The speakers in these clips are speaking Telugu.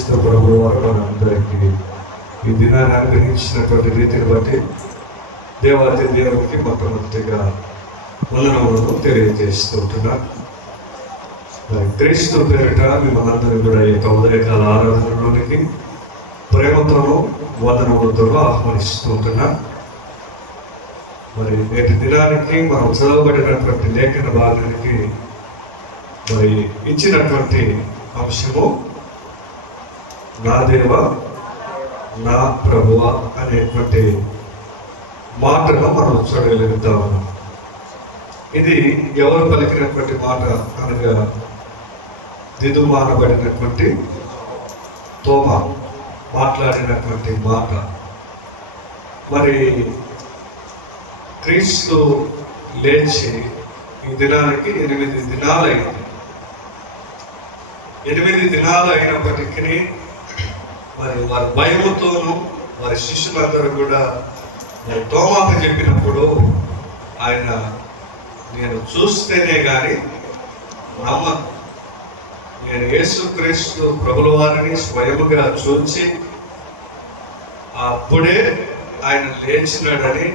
ప్రభు వారు మనందరికీ ఈ దినాన్ని అనుగ్రహించినటువంటి రీతిని బట్టి దేవాది దేవునికి మొట్టమొదటిగా వందనములను తెలియజేస్తుంటున్నాను. క్రీస్తు పేరిట మిమ్మల్ని కూడా ఈ యొక్క ఉదయకాల ఆరాధనలోనికి ప్రేమతోనూ వందనములతోనూ ఆహ్వానిస్తుంటున్నా. మరి నేటి దినానికి మనం చదవబడినటువంటి లేఖన భాగానికి మరి ఇచ్చినటువంటి అంశము నా దేవ నా ప్రభువ అనేటువంటి మాటను మనం చూడగలుగుతా ఉన్నాం. ఇది ఎవరు పలికినటువంటి మాట అనగా దిదుమానబడినటువంటి తోమా మాట్లాడినటువంటి మాట. మరి క్రీస్తు లేచి ఈ దినానికి 8 దినాలైంది. 8 దినాలు అయినప్పటికీ మరి వారి భయముతోనూ వారి శిష్యులందరూ కూడా మరి తోమాకు చెప్పినప్పుడు ఆయన నేను చూస్తేనే కానీ నమ్మను, నేను యేసుక్రీస్తు ప్రభుల వారిని స్వయముగా చూచి అప్పుడే ఆయన లేచినాడని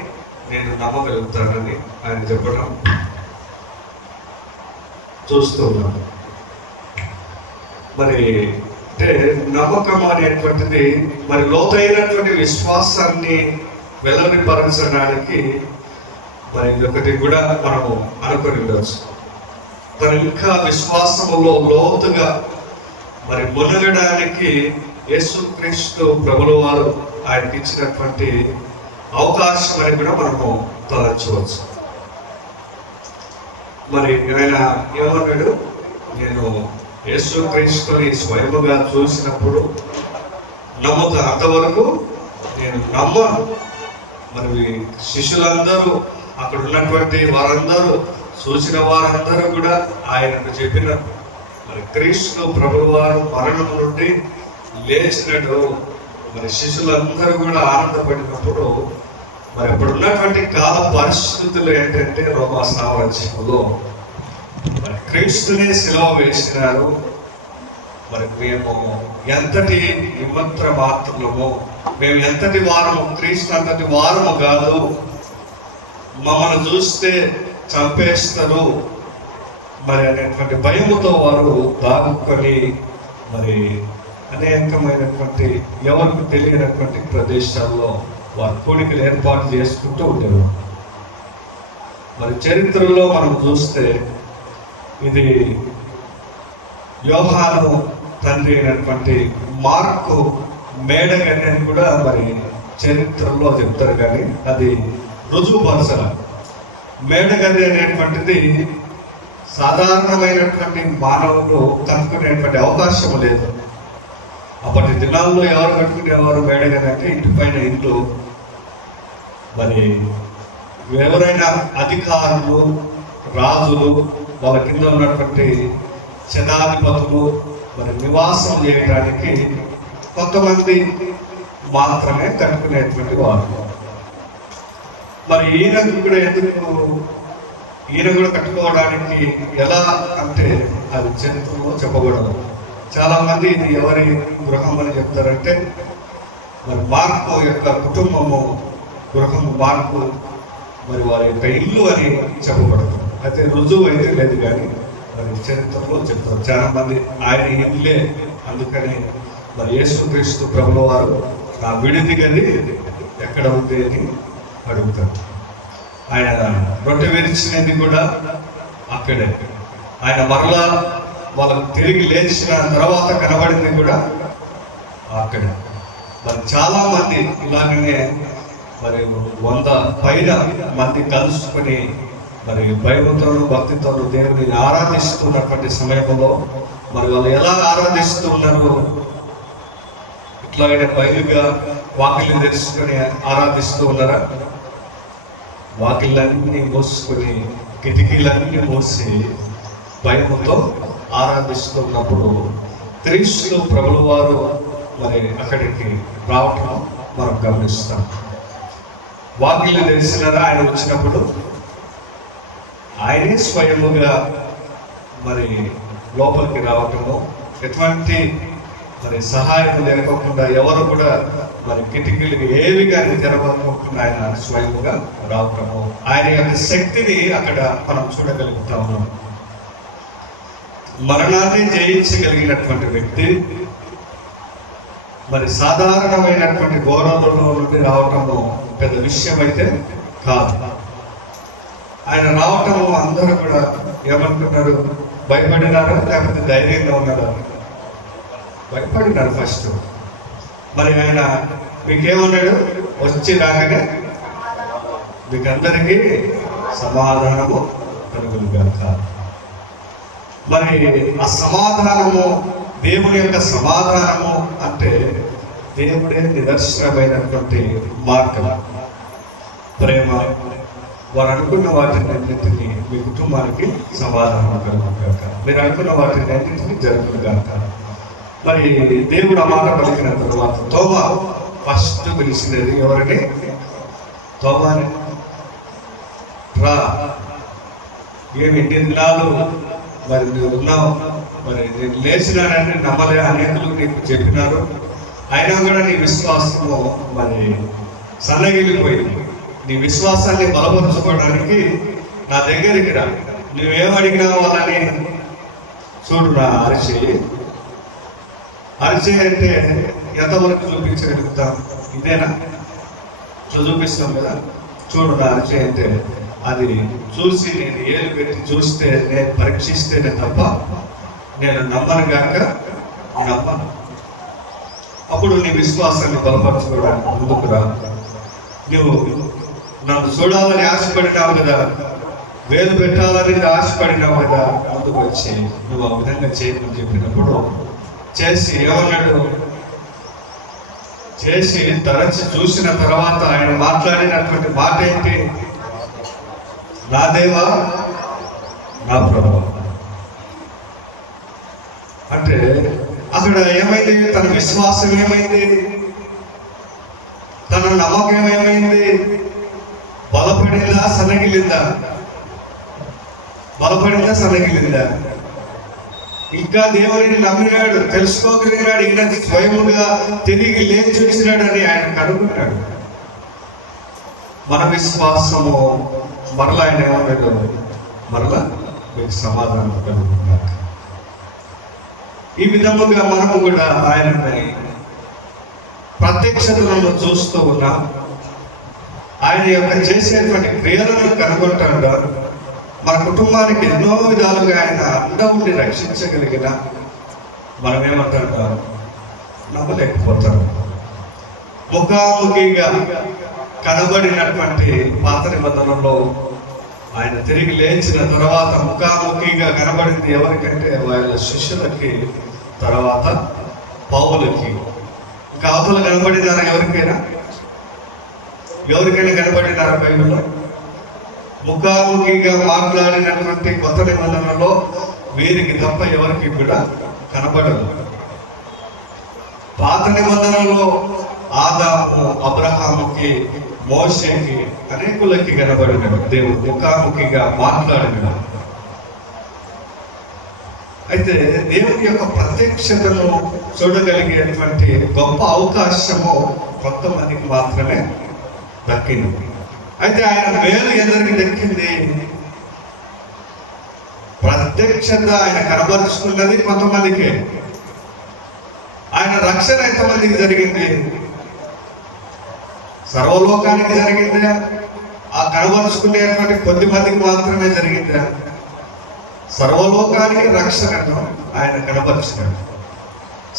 నేను నమ్మగలుగుతానని ఆయన చెప్పడం చూస్తున్నాను. మరి అంటే నమ్మకం అనేటువంటిది మరి లోతైనటువంటి విశ్వాసాన్ని వెల్లడిపరచడానికి మరి ఇదొకటి కూడా మనము అనుకుని ఉండవచ్చు. తను ఇంకా విశ్వాసములో లోతుగా మరి మునగడానికి యేసుక్రీస్తు ప్రభుల వారు ఆయనకి ఇచ్చినటువంటి అవకాశం అని కూడా మనము తలచవచ్చు. మరి ఆయన ఏమన్నాడు, నేను యేసుక్రీస్తుని స్వయముగా చూసినప్పుడు నమ్ముతా, అంతవరకు నేను నమ్మను. మరి శిష్యులందరూ అక్కడ ఉన్నటువంటి వారందరూ చూసిన వారందరూ కూడా ఆయనకు చెప్పిన మరి క్రీస్తు ప్రభుల వారు మరణం నుండి లేచినట్టు మరి శిష్యులందరూ కూడా ఆనందపడినప్పుడు మరి అప్పుడు ఉన్నటువంటి కాల పరిస్థితులు ఏంటంటే రోమా సామ్రాజ్యంలో మరి క్రీస్తుని సిలువ వేసినారు. మరి మేము ఎంతటి నిమంత్ర మాత్రము, మేము ఎంతటి వారము, క్రీస్తు అంతటి వారము కాదు, మమ్మల్ని చూస్తే చంపేస్తారు మరి అనేటువంటి భయముతో వారు దాగుకొని మరి అనేకమైనటువంటి ఎవరికి తెలియనటువంటి ప్రదేశాల్లో వారి కోరికలు ఏర్పాటు చేసుకుంటూ ఉండేవారు. మరి చరిత్రలో మనం చూస్తే ఇది యోహాను తండ్రి అయినటువంటి మార్కు మేడగని అని కూడా మరి చరిత్రలో చెప్తారు, కానీ అది రుజువుపరచల. మేడగది అనేటువంటిది సాధారణమైనటువంటి మానవులు కనుక్కునేటువంటి అవకాశం లేదు. అప్పటి దినాల్లో ఎవరు కట్టుకునేవారు మేడగది అంటే ఇంటి పైన ఇల్లు. మరి ఎవరైనా అధికారులు, రాజులు, వాళ్ళ కింద ఉన్నటువంటి శతాధిపతులు మరి నివాసం చేయడానికి కొంతమంది మాత్రమే కట్టుకునేటువంటి వారు. మరి ఈయన కూడా కట్టుకోవడానికి ఎలా అంటే అది చరిత్రలో చెప్పకూడదు. చాలా మంది ఇది ఎవరి గృహం అని చెప్తారంటే మరి మార్కు యొక్క కుటుంబము గృహము మార్కు మరి వారి యొక్క ఇల్లు అని చెప్పబడదు. అయితే రుజువు అయితే లేదు, కానీ మరి చరిత్రలో చెప్తారు చాలా మంది ఆయన ఇల్లే, అందుకని మరి యేసుక్రీస్తు ప్రభుల వారు ఆ విడిది గది ఎక్కడ ఉంది అని అడుగుతారు. ఆయన రొట్టె విరిచినది కూడా అక్కడే, ఆయన మరలా వాళ్ళకు తిరిగి లేచిన తర్వాత కనబడింది కూడా అక్కడే. మరి చాలా మంది ఇలాగనే మరి 100 పైన మంది కలుసుకొని మరి భయముతోనూ భక్తితోనూ దేవుని ఆరాధిస్తున్నటువంటి సమయంలో మరి వాళ్ళు ఎలా ఆరాధిస్తూ ఉన్నారు, ఇట్లాగనే బయలుగా వాకిళ్ళు తెలుసుకొని ఆరాధిస్తూ ఉన్నారా? వాకిళ్ళన్నీ మోసుకొని కిటికీలన్నీ మోసి భయముతో ఆరాధిస్తున్నప్పుడు క్రీస్తు ప్రభుల వారు మరి అక్కడికి రావటం మనం గమనిస్తాం. వాకిళ్ళు తెలిసినారా ఆయన వచ్చినప్పుడు? ఆయనే స్వయముగా మరి లోపలికి రావటము, ఎటువంటి మరి సహాయం లేకోకుండా ఎవరు కూడా మరి కిటికీలు ఏవి కానీ తెరవకుండా ఆయన స్వయంగా రావటము, ఆయన యొక్క శక్తిని అక్కడ మనం చూడగలుగుతాము. మరణాన్ని జయించగలిగినటువంటి వ్యక్తి మరి సాధారణమైనటువంటి గోడలలో నుండి రావటము పెద్ద విషయం అయితే కాదు. ఆయన రావటము అందరూ కూడా ఏమనుకున్నారు? భయపడినారా లేకపోతే ధైర్యంగా ఉన్నారా? భయపడినారు ఫస్ట్. మరి ఆయన మీకేమన్నాడు? వచ్చి రాగానే మీకు అందరికీ సమాధానము కలుగునుగాక. మరి ఆ సమాధానము, దేవుని యొక్క సమాధానము అంటే దేవుడే నిదర్శనమైనటువంటి మార్గం, ప్రేమ. వారు అనుకున్న వాటిని అన్నింటినీ మీ కుటుంబానికి సమాధానం కలుగుగాక, మీరు అనుకున్న వాటిని అన్నింటినీ జరుగుగాక. మరి దేవుడు ఆ మాట పలికిన తర్వాత తోమా ఫస్ట్ పిలిచినది ఎవరిని? తోమాని. రా, ఏమి ఎన్ని దినాలు మరి నువ్వు ఉన్నావు, మరి నేను లేచినానని నమ్మలే, అనేకులు నీకు చెప్పినారు, అయినా కూడా నీ విశ్వాసము మరి సన్నగిలిపోయింది. నీ విశ్వాసాన్ని బలపరుచుకోవడానికి నా దగ్గరికి రా, నువ్వేమడిగినా వాళ్ళని చూడు. నా అరిచేయి అంటే ఎంతవరకు చూపించగలుగుతాం? ఇదేనా చూపిస్తాం కదా, చూడు నా అరిచేయి అంటే అది చూసి నేను ఏలు పెట్టి చూస్తే, నేను పరీక్షిస్తేనే తప్ప నేను నమ్మను గాక నమ్మను. అప్పుడు నీ విశ్వాసాన్ని బలపరచుకోవడానికి ముందుకు రా. నువ్వు నన్ను చూడాలని ఆశపడినావు కదా, వేలు పెట్టాలని ఆశపడినావు కదా, ముందుకు వచ్చి నువ్వు ఆ విధంగా చేయమని చెప్పినప్పుడు చేసి ఏమన్నాడు? చేసి తరచి చూసిన తర్వాత ఆయన మాట్లాడినటువంటి మాట ఏంటి? నా దేవా, నా ప్రభువా. అంటే అక్కడ ఏమైంది? తన విశ్వాసం ఏమైంది? తన నమ్మకం ఏమైంది? బలపడిందా సన్నగిలిందా? బలపడిందా సన్నగిలిందా? ఇంకా దేవుడిని నమ్మినాడు, తెలుసుకోగలిగినాడు, ఇంకా స్వయముగా తిరిగి లేచి వచ్చినాడని ఆయన కనుగొన్నాడు. మన విశ్వాసము మరలా ఆయన ఏమన్నాడు? మరలా మీకు సమాధానం కలుగుతున్నారు. ఈ విధముగా మనము కూడా ఆయన ప్రత్యక్షతలను చూస్తూ ఉన్నాం. ఆయన యొక్క చేసేటువంటి క్రియలను కనుగొంటాడు. మన కుటుంబానికి ఎన్నో విధాలుగా ఆయన అండ ఉండి రక్షించగలిగిన మనం ఏమంటాడు? నమ్మలేకపోతాం. ముఖాముఖిగా కనబడినటువంటి పాత నిబంధనలో ఆయన తిరిగి లేచిన తర్వాత ముఖాముఖిగా కనబడింది ఎవరికంటే వాళ్ళ శిష్యులకి, తర్వాత పౌలుకి. ఇంకా అవతల కనబడినారా? ఎవరికైనా కనబడినారా బైబిల్లో? ముఖాముఖిగా మాట్లాడినటువంటి కొత్త నిబంధనలో వీరికి తప్ప ఎవరికి కూడా కనబడదు. పాత నిబంధనలో ఆదాము, అబ్రహాముకి, మోషేకి, అనేకులకి కనబడినాడు దేవుడు, ముఖాముఖిగా మాట్లాడినాడు. అయితే దేవుని యొక్క ప్రత్యక్షతను చూడగలిగేటువంటి గొప్ప అవకాశము కొంతమందికి మాత్రమే దక్కింది. అయితే ఆయన మేలు ఎందరికి దక్కింది? ప్రత్యక్షత ఆయన కనబరుచుకున్నది కొంతమందికి. ఆయన రక్షణ ఎంతమందికి జరిగింది? సర్వలోకానికి జరిగిందా? ఆ కనబరుచుకునేటువంటి కొద్ది మందికి మాత్రమే జరిగిందా? సర్వలోకానికి రక్షణను ఆయన కనబరిచినాడు,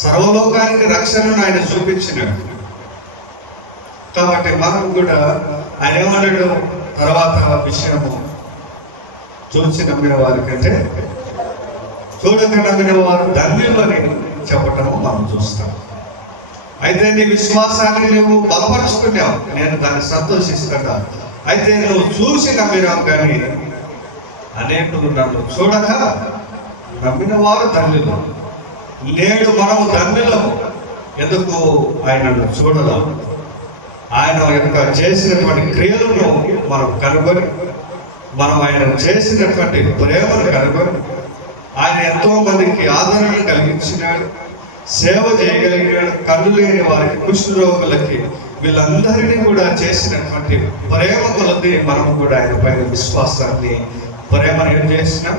సర్వలోకానికి రక్షణను ఆయన చూపించినాడు. కాబట్టి మనం కూడా ఆయన ఏమన్నాడు? తర్వాత విషయము చూసి నమ్మిన వారికంటే చూడక నమ్మిన వారు ధన్యులని చెప్పటము మనం చూస్తాం. అయితే నీ విశ్వాసాన్ని నువ్వు బలపరుచుకున్నావు, నేను దాన్ని సంతోషిస్తున్నా. అయితే నువ్వు చూసి నమ్మినావు, కానీ అనేకులు నన్ను చూడక నమ్మిన వారు ధన్యులు. నేడు మనము ధన్యులము. ఎందుకు? ఆయనను చూడదాం, ఆయన యొక్క చేసినటువంటి క్రియలను మనం కనుగొని, మనం ఆయన చేసినటువంటి ప్రేమను కనుగొని, ఆయన ఎంతో మందికి ఆదరణ కలిగించినాడు, సేవ చేయగలిగిన కళ్ళు లేని వారికి, కుష్ఠరోగులకి, వీళ్ళందరినీ కూడా చేసినటువంటి ప్రేమ కొలది మనము కూడా ఆయన పైన విశ్వాసాన్ని, ప్రేమను ఏం చేసినా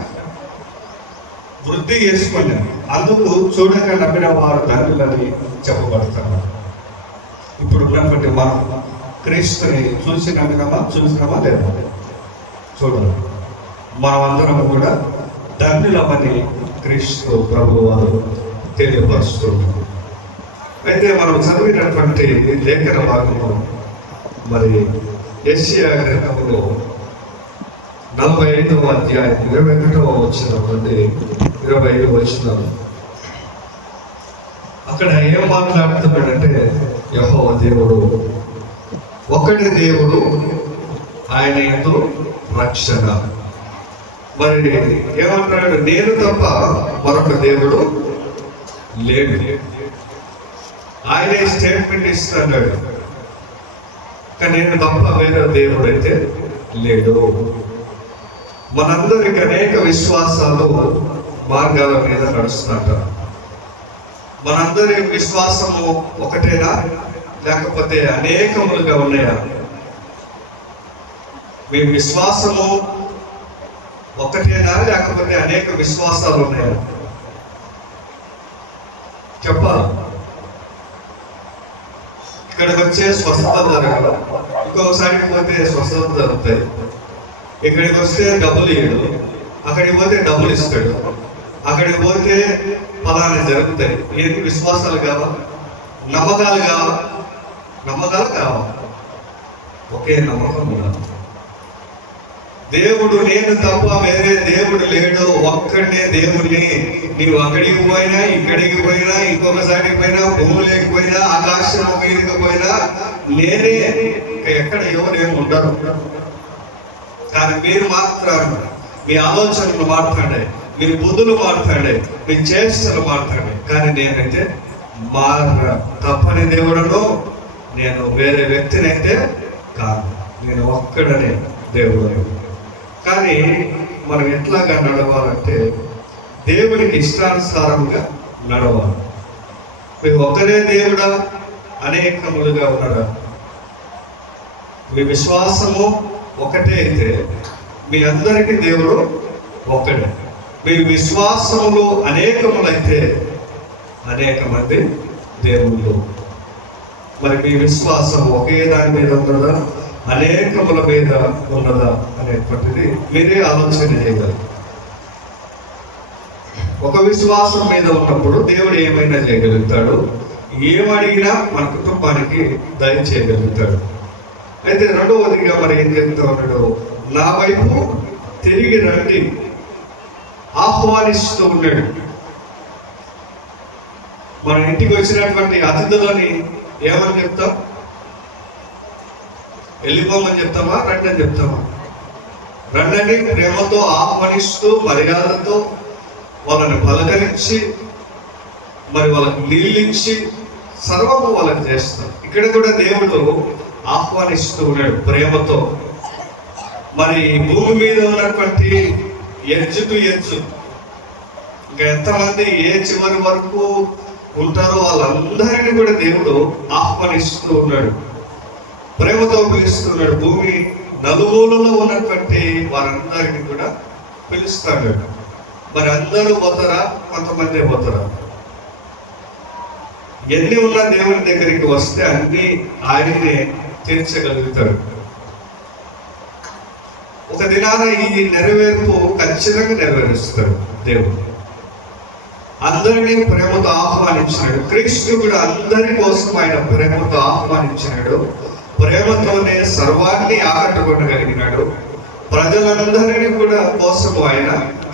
వృద్ధి చేసుకున్నాం. అందుకు చూడక నమ్మిన వారు ధన్యులని చెప్పబడుతున్నారు. ఇప్పుడు ఉన్నటువంటి మనం క్రీస్తుని చూసినామా లేదా? చూడాలి. మనమందరం కూడా ధన్యులమని క్రీస్తు ప్రభువు వారు తెలియపరుస్తున్నారు. అయితే మనం చదివినటువంటి లేఖన భాగంలో మరి యెషయా గ్రంథంలో 45వ అధ్యాయం 21వ వచనం నుండి 25వ వచనం, అక్కడ ఏం మాట్లాడుతున్నాడంటే, యెహోవా దేవుడు ఒక్కడే దేవుడు, ఆయన యందు రక్షణ. మరి ఏమంటాడు? నేను తప్ప మరొక దేవుడు లేడు. ఆయనే స్టేట్మెంట్ ఇస్తున్నాడు, కానీ నేను తప్ప వేరే దేవుడు అయితే లేడు. మనందరికి అనేక విశ్వాసాలు మార్గాల మీద నడుస్తున్నట్ట. మనందరి విశ్వాసము ఒకటేనా, లేకపోతే అనేకములుగా ఉన్నాయా? మీ విశ్వాసము ఒకటేనా, లేకపోతే అనేక విశ్వాసాలు ఉన్నాయా? చెప్పాలి. ఇక్కడికి వచ్చే స్వస్థత జరగదు, ఇంకొకసారికి పోతే స్వస్థత జరుగుతాయి. ఇక్కడికి వస్తే డబ్బులు ఇవ్వడు, అక్కడికి పోతే డబ్బులు ఇస్తాడు, అక్కడికి పోతే ఫలాన్ని జరుగుతాయి. ఏంటి? విశ్వాసాలు కావా? నమ్మకాలు కావా? నమ్మకాలు కావా? ఒకే నమ్మకం ఉండాలి. దేవుడు నేను తప్ప వేరే దేవుడు లేడు, ఒక్కడే దేవుడిని. నీవు అక్కడికి పోయినా, ఇక్కడికి పోయినా, ఇంకొకసారికి పోయినా, భూమి లేకపోయినా, ఆకాశం మీదకి పోయినా నేనే. ఎక్కడ ఎవరేమి ఉండరు. కానీ మీరు మాత్రం మీ ఆలోచనలు మాట్లాడే, మీ బుద్ధులు మాట్లాడే, మీ చేష్టలు మాట్లాడే, కానీ నేనైతే తప్పని దేవుడను, నేను వేరే వ్యక్తినైతే కాదు, నేను ఒక్కడనే దేవుడు. కానీ మనం ఎట్లాగా నడవాలంటే దేవునికి ఇష్టానుసారంగా నడవాలి. మీరు ఒకరే దేవుడా, అనేకములుగా ఉన్నారా? మీ విశ్వాసము ఒకటే అయితే మీ అందరికీ దేవుడు ఒక్కడే. మీ విశ్వాసములు అనేకములైతే అనేక మంది దేవుళ్ళు. మరి మీ విశ్వాసం ఒకే దాని మీద ఉన్నదా, అనేకముల మీద ఉన్నదా అనేటువంటిది మీరే ఆలోచన చేయగలరు. ఒక విశ్వాసం మీద ఉన్నప్పుడు దేవుడు ఏమైనా చేయగలుగుతాడు, ఏమడిగినా మన కుటుంబానికి దయచేయగలుగుతాడు. అయితే రెండవదిగా మరి ఏం చెప్తా ఉన్నాడు? నా వైపు తిరిగి రండి ఆహ్వానిస్తూ ఉన్నాడు. మన ఇంటికి వచ్చినటువంటి అతిథులని ఏమని చెప్తాం? వెళ్ళిపోమని చెప్తామా, రండి అని చెప్తామా? రండని ప్రేమతో ఆహ్వానిస్తూ, మర్యాదతో వాళ్ళని పలకరించి, మరి వాళ్ళకి నీళ్ళించి సర్వము వాళ్ళకి చేస్తాం. ఇక్కడ కూడా దేవుడు ఆహ్వానిస్తూ ఉన్నాడు ప్రేమతో. మరి భూమి మీద ఉన్నటువంటి ఎడ్జ్ టు ఎడ్జ్, ఇంకా ఎంతమంది ఏ చివరి వరకు ఉంటారో వాళ్ళందరినీ కూడా దేవుడు ఆహ్వానిస్తూ ఉన్నాడు, ప్రేమతో పిలుస్తున్నాడు. భూమి నలుమూలలో ఉన్నటువంటి వారందరినీ కూడా పిలుస్తాడు. మరి అందరూ పోతారా, కొంతమంది పోతారా? ఎన్ని ఉన్నా దేవుని దగ్గరికి వస్తే అన్ని ఆయనే తీర్చగలుగుతాడు. ఒక దినాన ఈ నెరవేర్పు ఖచ్చితంగా నెరవేరుస్తాడు దేవుడు. అందరినీ ప్రేమతో ఆహ్వానించినాడు. క్రీస్తు కూడా అందరి కోసం ఆయన ప్రేమతో ఆహ్వానించినాడు. ప్రేమతోనే సర్వాన్ని ఆకట్టుకోగలిగినాడు. ప్రజలందరినీ కూడా కోసము ఆయన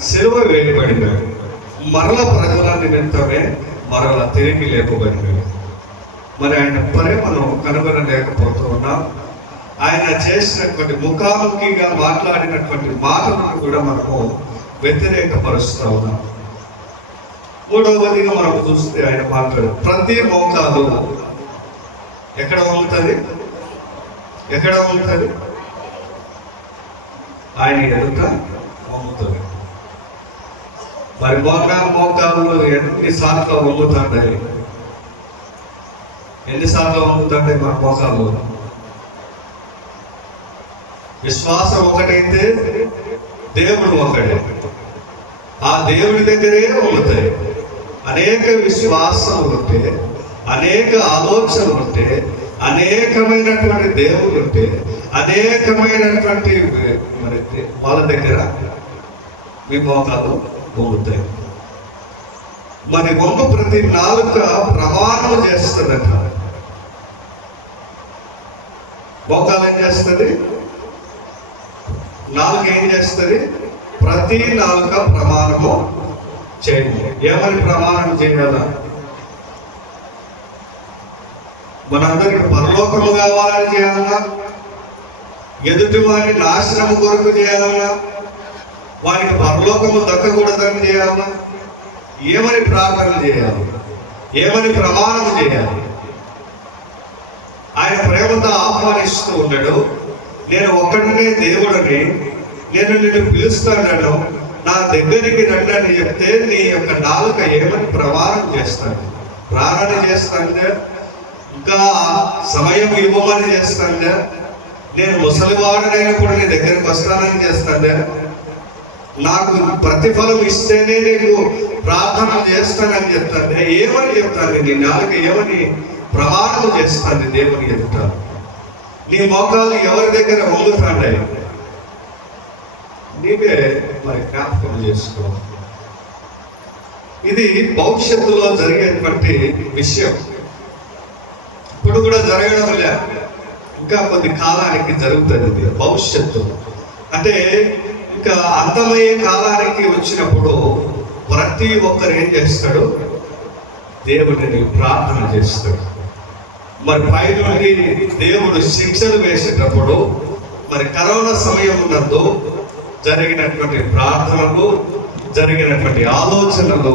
సిలువ వేయబడినాడు. మరల ప్రజల నిమిత్తమే మరల తిరిగి లేపబడినాడు. మరి ఆయన ప్రేమను కనుగొనలేకపోతూ ఉన్నాం. ఆయన చేసినటువంటి ముఖాముఖిగా మాట్లాడినటువంటి మాటలను కూడా మనము వ్యతిరేకపరుస్తూ ఉన్నాం. మూడవదిగా మనం చూస్తే ఆయన మాట్లాడు ప్రతి మోకాలు ఎక్కడ వంగుతుంది? ఎక్కడ వంగుతుంది? ఆయన ఎదుట వంగుతుంది. మరి మోకాళ్ళు ఎన్నిసార్లు వంగుతుంటాయి? ఎన్నిసార్లు వంగుతుంటాయి మన మోకాళ్ళు? విశ్వాసం ఒకటైతే దేవుడు ఒకటే. ఆ దేవుడి దగ్గరే వంగుతాయి. అనేక విశ్వాసాలు ఉంటే, అనేక ఆలోచనలు ఉంటే, అనేకమైనటువంటి దేవుడు ఉంటే, అనేకమైనటువంటి మరి వాళ్ళ దగ్గర మీ మోకాలు వంగుతాయి. మరి వంగు ప్రతి నాలుక ప్రమాణం చేస్తుందట. మోకాలు ఏం చేస్తుంది? నాలుక ఏం చేస్తుంది? ప్రతి నాలుక ప్రమాణము చేయండి. ఏమని ప్రమాణం చేయాలా? మనందరికి పరలోకము కావాలని చేయాలన్నా, ఎదుటి వారి నాశనము కొరకు చేయాలన్నా, వారికి పరలోకము దక్కకూడదని చేయాలన్నా, ఏమని ప్రార్థన చేయాలి? ఏమని ప్రమాణం చేయాలి? ఆయన ప్రేమతో ఆహ్వానిస్తూ ఉన్నాడు. నేను ఒక్కడనే దేవుడిని, నేను నిన్ను పిలుస్తాను, నా దగ్గరికి రండి అని చెప్తే నీ యొక్క నాలుక ఏమని ప్రమాణం చేస్తాను? ప్రార్థన చేస్తాను, ఇంకా సమయం ఇవ్వమని చేస్తాను, నేను ముసలివాడనైనప్పుడు నీ దగ్గరికి వస్తానని చేస్తాను, నాకు ప్రతిఫలం ఇస్తేనే నేను ప్రార్థన చేస్తానని చెప్తాను. ఏమని చెప్తాను? నీ నాలుక ఏమని ప్రమాణం చేస్తాను దేవుని చెప్తాను. నీ మోకాలు ఎవరి దగ్గర వంగుతాయి? నీవే మరి జ్ఞాపకం చేసుకో. ఇది భవిష్యత్తులో జరిగేటువంటి విషయం. ఇప్పుడు కూడా జరగడం లే, ఇంకా కొద్ది కాలానికి జరుగుతుంది. ఇది భవిష్యత్తు అంటే ఇంకా అంతమయ్యే కాలానికి వచ్చినప్పుడు ప్రతి ఒక్కరు ఏం చేస్తాడు? దేవుడిని ప్రార్థన చేస్తాడు. మరి పైనుండి దేవుడు శిక్షలు వేసేటప్పుడు మరి కరోనా సమయం నందు జరిగినటువంటి ప్రార్థనలు, జరిగినటువంటి ఆలోచనలు,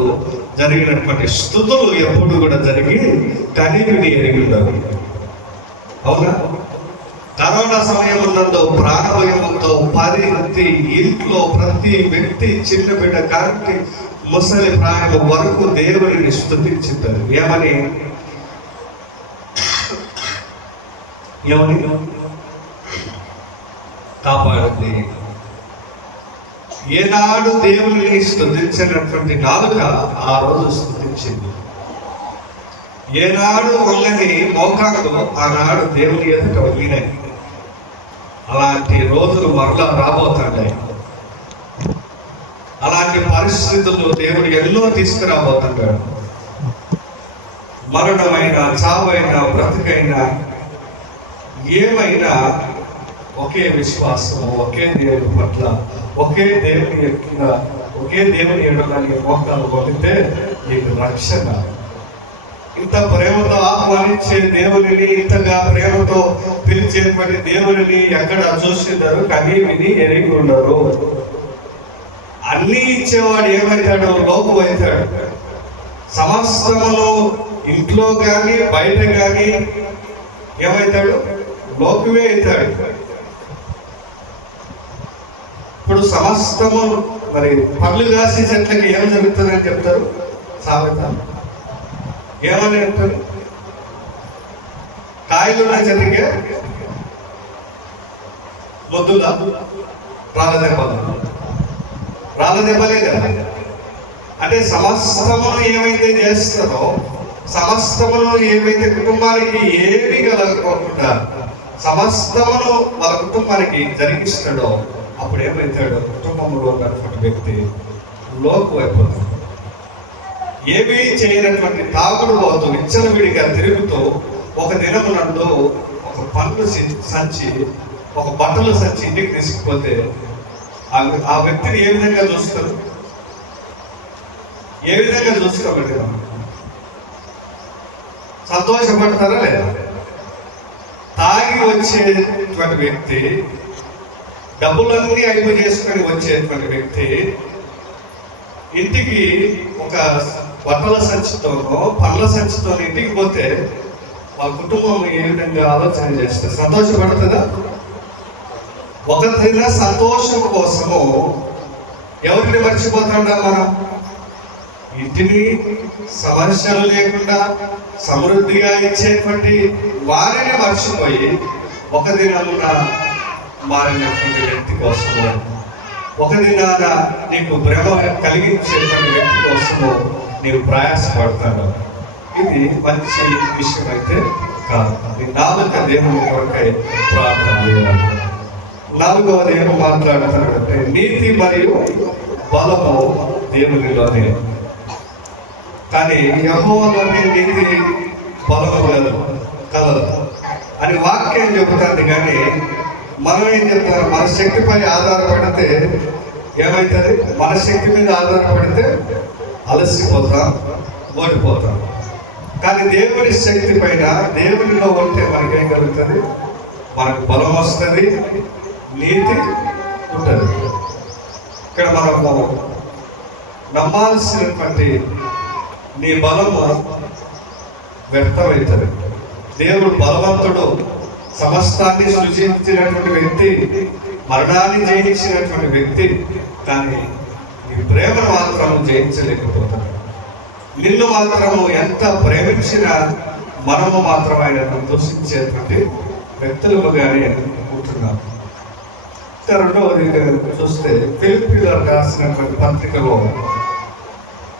జరిగినటువంటి స్తుతులు ఎప్పుడు కూడా జరిగి కనీవిని ఎరిగి ఉన్నారు. అవునా? కరోనా సమయం నందు ప్రాణభయంతో ప్రతి ఇంట్లో ప్రతి వ్యక్తి, చిన్న బిడ్డ కాంతి ముసలి ప్రాయం వరకు దేవుడిని స్తుతించారు. ఏమని? కాపాడింది. ఏనాడు దేవుని స్తుతించినటువంటి నాలుక ఆ రోజు స్తుతించింది. ఏనాడు వంగని మోకాలు ఆనాడు దేవుని ఎదుట వంగినాయి. అలాంటి రోజులు మరలా రాబోతున్నాయి. అలాంటి పరిస్థితుల్లో దేవుడు ఎన్నో తీసుకురాబోతున్నాడు. మరణమైన, చావైనా, బ్రతుకైనా, ఏమైనా ఒకే విశ్వాసము, ఒకే దేవుని పట్ల, ఒకే దేవుని యొక్క ఒకే దేవుని ఎడలని మోకాలు కొడితే నీకు రక్షణ. ఇంత ప్రేమతో ఆహ్వానించే దేవుని, ఇంతగా ప్రేమతో పిలిచేటువంటి దేవుని ఎక్కడ చూసినారు? కానీ విని ఎరిగి ఉండరు. అన్నీ ఇచ్చేవాడు ఏమవుతాడు? లోకు అవుతాడు. సమస్తమును ఇంట్లో కానీ బయట కానీ ఏమవుతాడు? లోకువే అవుతాడు. ఇప్పుడు సమస్తము మరి పళ్ళు కాసి చెట్లకి ఏం జరుగుతుందని చెప్తారు? సాగుతాం. ఏమని చెప్తారు? కాయలు ఉన్న చెట్టుకే మొద్దులా, రాళ్ళ దెబ్బలే కదా. అంటే సమస్తమును ఏమైతే చేస్తారో, సమస్తమును ఏమైతే కుటుంబానికి ఏమీ కలగకోకుండా సమస్తమును వాళ్ళ కుటుంబానికి జరిగిస్తాడో అప్పుడు ఏమవుతాడు? కుటుంబంలో ఉన్నటువంటి వ్యక్తి లోకు అయిపోతాడు. ఏమీ చేయనటువంటి తాగుడు పోతూ విచ్చలవిడిగా తిరుగుతూ ఒక దినము నందు ఒక పండ్లు సంచి, ఒక బట్టల సంచి ఇంటికి తీసుకుపోతే ఆ వ్యక్తిని ఏ విధంగా చూస్తారు? ఏ విధంగా చూసుకోబట్టి సంతోషపడతారా లేదా? తాగి వచ్చేటువంటి వ్యక్తి, డబ్బులన్నీ అయిపో చేసుకొని వచ్చేటువంటి వ్యక్తి ఇంటికి ఒక బట్టల సంచితోనో పండ్ల సంచితో ఇంటికి పోతే వాళ్ళ కుటుంబం ఏ విధంగా ఆలోచన చేస్తే సంతోషపడుతుందా? ఒక సంతోషం కోసము ఎవరిని మర్చిపోతాడా మనం? ఇంటిని సమస్యలు లేకుండా సమృద్ధిగా ఇచ్చేటువంటి వారిని మర్చిపోయి ఒక దినాన మారినటువంటి వ్యక్తి కోసము, ఒక దినాన నీకు భ్రమ కలిగించేటువంటి వ్యక్తి కోసము నీవు ప్రయాసపడతాడు. ఇది మంచి విషయం అయితే కాదు. ఈ నాలుక దేవుని కొరకై ప్రార్థన చేయాలి. నాలుగవది ఏమో మాట్లాడుతాడంటే నీతి మరియు బలము దేవునిలోనే, కానీ యెహోవాలోనే నీతి బలము కలదు అని వాక్యం చెబుతుంది. కానీ మనం ఏం చెప్తారు? మన శక్తిపై ఆధారపడితే ఏమవుతుంది? మన శక్తి మీద ఆధారపడితే అలసిపోతాం, ఓడిపోతాం. కానీ దేవుని శక్తి పైన, దేవునిలో ఉంటే మనకేం కలుగుతుంది? మనకు బలం వస్తుంది, నీతి ఉంటుంది. ఇక్కడ మనము నమ్మాల్సినటువంటి నీ బలము వ్యర్థమవుతుంది. దేవుడు బలవంతుడు, సమస్తాన్ని సృజించినటువంటి వ్యక్తి, మరణాన్ని జయించినటువంటి వ్యక్తి. కానీ నీ ప్రేమను మాత్రము జయించలేకపోతాడు. నిన్ను మాత్రము ఎంత ప్రేమించినా మనము మాత్రం ఆయన దూషించేటువంటి వ్యక్తులుగానే ఉంటున్నాం. రెండవది చూస్తే ఫిలిప్పీయులకు రాసినటువంటి పత్రికలో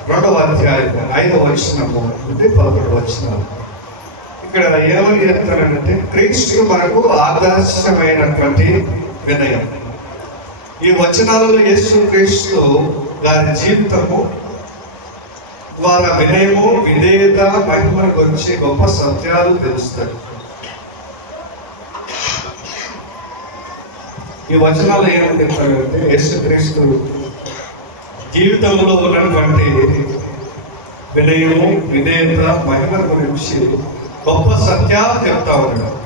2వ అధ్యాయం 5వ వచనము నుండి 11వ వచనం. ఇక్కడ ఏమని చెప్తారంటే క్రీస్తు మనకు ఆదర్శమైనటువంటి వినయం. ఈ వచనాలలో యేసు క్రీస్తు గారి జీవితము ద్వారా వినయము, విధేయత, మహిమను గురించి గొప్ప సత్యాలు తెలుస్తాయి. ఈ వచనాలు ఏమని చెప్తారంటే యేసు క్రీస్తు జీవితంలో ఉన్నటువంటి వినయము, విధేయత, మహిమ గురించి గొప్ప సత్యాలు చెప్తా ఉన్నాడు.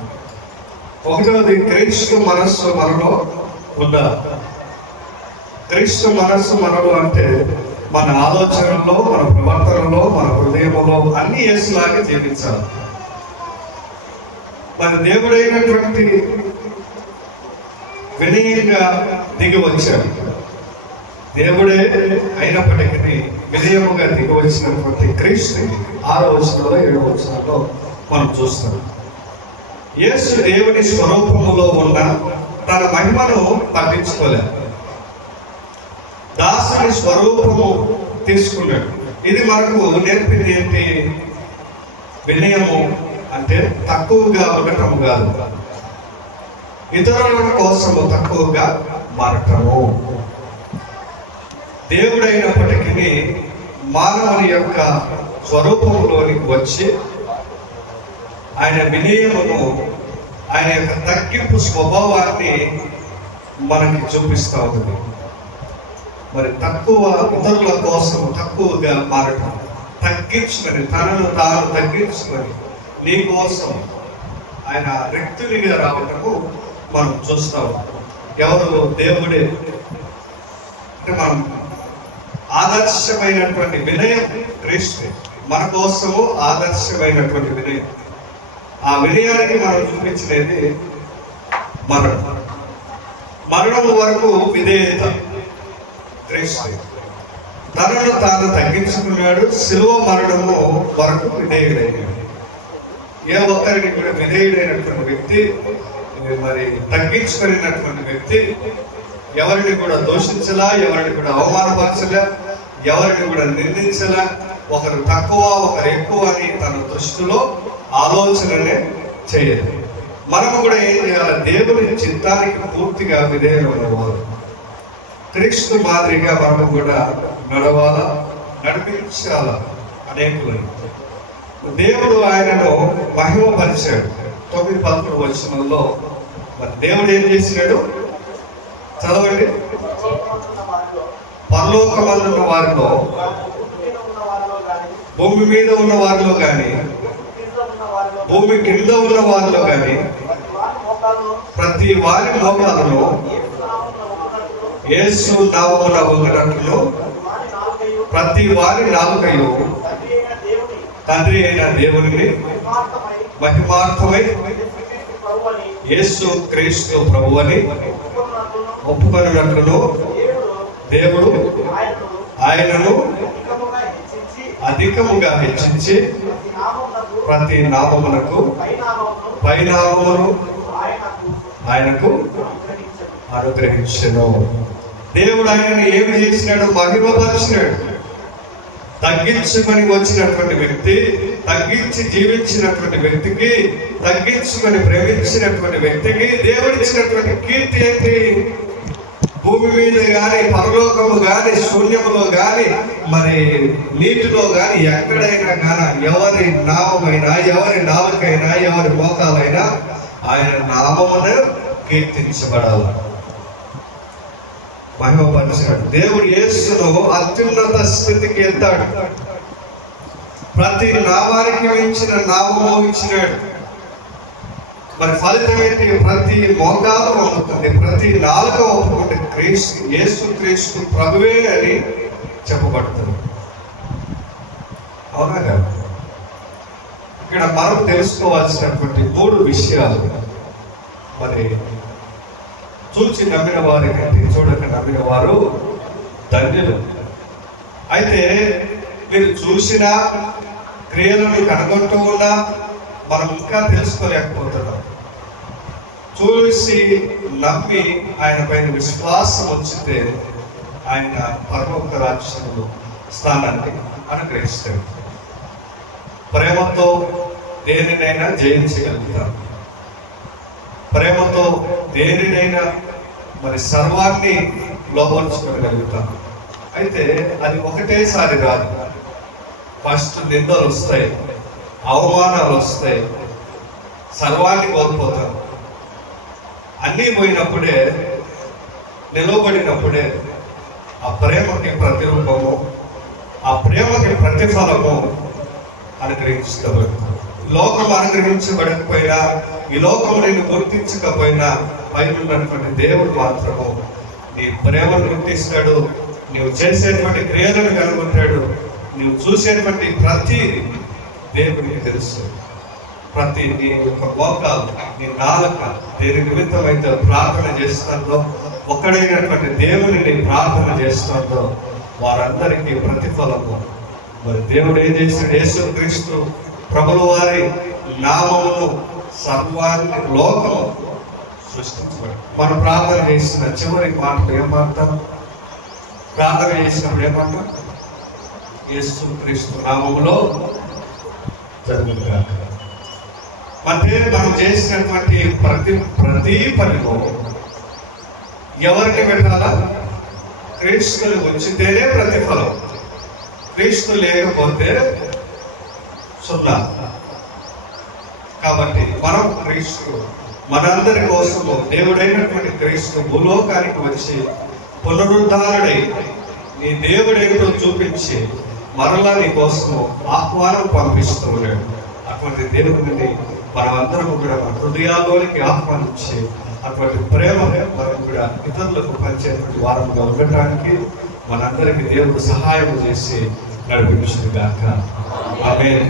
ఒకటోది, క్రీస్తు మనస్సు మనలో ఉందా? క్రీస్తు మనస్సు మనలో అంటే మన ఆలోచనలో, మన ప్రవర్తనలో, మన హృదయంలో అన్ని యేసులాగా జీవించాలి. మన దేవుడైనటువంటి వినయంగా దిగి వచ్చాడు. దేవుడే అయినప్పటికీ వినయముగా దిగి వచ్చినటువంటి క్రీస్తు 6వ వచనంలో 7వ వచనంలో మనం చూస్తాం. యేసు దేవుని స్వరూపములో ఉన్న తన మహిమను పట్టించుకోలేదు. దాసుని స్వరూపము తీసుకున్నాడు. ఇది మనకు నేర్పింది ఏంటి? వినయము అంటే తక్కువగా ఉండటము కాదు, ఇతరుల కోసము తక్కువగా మారటము. దేవుడైనప్పటికీ మానవుని యొక్క స్వరూపంలోనికి వచ్చి ఆయన వినయమును, ఆయన యొక్క తగ్గింపు స్వభావాన్ని మనకి చూపిస్తూ ఉంది. మరి తక్కువ ఇతరుల కోసం తక్కువగా మారటం, తగ్గించుకొని, తనను తాను తగ్గించుకొని నీ కోసం ఆయన వ్యక్తునిగా రావటము మనం చూస్తాం. ఎవరు? దేవుడే. అంటే మనం ఆదర్శమైనటువంటి వినయం క్రీస్తు మన కోసము ఆదర్శమైనటువంటి వినయం. ఆ వినయానికి మనం చూపించినది మరణము వరకు విధేయత. క్రీస్తు తనను తాను తగ్గించుకున్నాడు, శిలువ మరణము వరకు విధేయుడైనాడు. ఏ ఒక్కరికి కూడా విధేయుడైనటువంటి వ్యక్తి, మరి తగ్గించుకున్నటువంటి వ్యక్తి ఎవరిని కూడా దూషించలా, ఎవరిని కూడా అవమానపరచలా, ఎవరిని కూడా నిందించలా. ఒకరు తక్కువ, ఒకరు ఎక్కువ అని తన దృష్టిలో ఆలోచననే చేయదు. మనము కూడా ఏం చేయాలి? దేవుని చిత్తానికి పూర్తిగా విధేయులవ్వాలి. క్రీస్తు మాదిరిగా మనము కూడా నడవాలా, నడిపించాలా అనేకులని. దేవుడు ఆయనను మహిమపరిచాడు. 9-11 వచనంలో మరి దేవుడు ఏం చేసినాడు? చదవండి. పరలోకమందున్న వారిలో, భూమి మీద ఉన్న వారిలో కానీ, భూమి కింద ఉన్న వారిలో కానీ ప్రతి వారి మోకాలను యేసు నామమున వంగినట్లు ప్రతి వారి నాలుకయు తండ్రి అయిన దేవుని మహిమార్థమై యేసు క్రీస్తు ప్రభువని ఒప్పుకొనుటకును దేవుడు ఆయనను అధికముగా హెచ్చించి ప్రతి నామమునకు పైనామమును ఆయనకు అనుగ్రహించెను. దేవుడు ఆయనను ఏమి చేసినాడు? మహిమపరిచినాడు. తగ్గించుకొని వచ్చినటువంటి వ్యక్తి, తగ్గించి జీవించినటువంటి వ్యక్తికి, తగ్గించుకొని ప్రేమించినటువంటి వ్యక్తికి దేవుడిచ్చినటువంటి కీర్తి ఏంటి? భూమి మీద కానీ, పరలోకము కానీ, శూన్యములో కానీ, మరి నీటిలో కానీ, ఎక్కడైనా కానీ ఎవరి నామమైనా, ఎవరి నాలుకైనా, ఎవరి మోకాలైనా ఆయన నామమును కీర్తించబడాలి, మహిమపరిచాడు. దేవుడు యేసును అత్యున్నత స్థితికి ఎత్తాడు. ప్రతి నామానికి మించిన నామము ఇచ్చినాడు. మరి ఫలితం ఏంటి? ప్రతి మోకాలు ఒప్పుకుంది, ప్రతి నాలుక ఒప్పుకుంటే క్రీస్తు, యేసు క్రీస్తు ప్రభువే అని చెప్పబడుతుంది. అవునా కదా? ఇక్కడ మనం తెలుసుకోవాల్సినటువంటి 3 విషయాలు. మరి చూచి నమ్మిన వారికంటే చూడక నమ్మిన వారు ధన్యులు. అయితే మీరు చూసిన క్రియలను కనుగొంటూ ఉన్నా మనం ఇంకా తెలుసుకోలేకపోతున్నాం. చూసి నమ్మి ఆయన పైన విశ్వాసం ఉంచితే ఆయన పరలోక రాజ్యంలో స్థానాన్ని అనుగ్రహిస్తాడు. ప్రేమతో దేనినైనా జయించగలుగుతాం. ప్రేమతో దేనినైనా మరి సర్వాన్ని లోపరుచుకోగలుగుతాం. అయితే అది ఒకటేసారి రాదు. ఫస్ట్ నిందలు వస్తాయి, అవమానాలు వస్తాయి, సర్వాన్ని కోల్పోతాం. అన్నీ పోయినప్పుడే, నిలవబడినప్పుడే ఆ ప్రేమకి ప్రతిరూపము, ఆ ప్రేమకి ప్రతిఫలము అనుగ్రహించబడుతుంది. లోకం అనుగ్రహించబడకపోయినా, ఈ లోకం నేను గుర్తించకపోయినా, పైన ఉన్నటువంటి దేవుడు మాత్రము నీ ప్రేమను గుర్తిస్తాడు. నీవు చేసేటువంటి క్రియలను కనుగొంటాడు. నీవు చూసేటువంటి ప్రతి దేవుడికి తెలుసు. ప్రతి నీ యొక్క మోకాలు, నీ నాలుక దేని నిమిత్తమైతే ప్రార్థన చేస్తుందో, ఒక్కడైనటువంటి దేవుని నీ ప్రార్థన చేస్తుందో వారందరికీ ప్రతిఫలము మరి దేవుడు ఏం చేశాడు? యేసు క్రీస్తు ప్రభుల వారి నామమును సర్వాన్ని లోకము సృష్టించబడి. మనం ప్రార్థన చేసిన చివరి మాటలు ఏమంటాం? ప్రార్థన చేసినప్పుడు ఏమంటాం? యేసు క్రీస్తు నామములో జరుగుగా. అంటే మనం చేసినటువంటి ప్రతి పనిలో ఎవరిని పెట్టాలా? క్రీస్తుని ఉంచితేనే ప్రతిఫలం. క్రీస్తు లేకపోతే సున్నా. కాబట్టి మనం క్రీస్తు, మనందరి కోసము దేవుడైనటువంటి క్రీస్తు భూలోకానికి వచ్చి పునరుద్ధారుడై నీ దేవుడేంటో చూపించి మరలా నీ కోసము ఆహ్వానం పంపిస్తూ ఉన్నాడు. అటువంటి దేవుడిని మనమందరం కూడా మన హృదయాల్లోనికి ఆహ్వానించి అటువంటి ప్రేమ మనం కూడా ఇతరులకు పంచేటువంటి వారంగా ఉండటానికి మనందరికీ దేవుడు సహాయం చేసి నడిపించుగాక. ఆమేన్.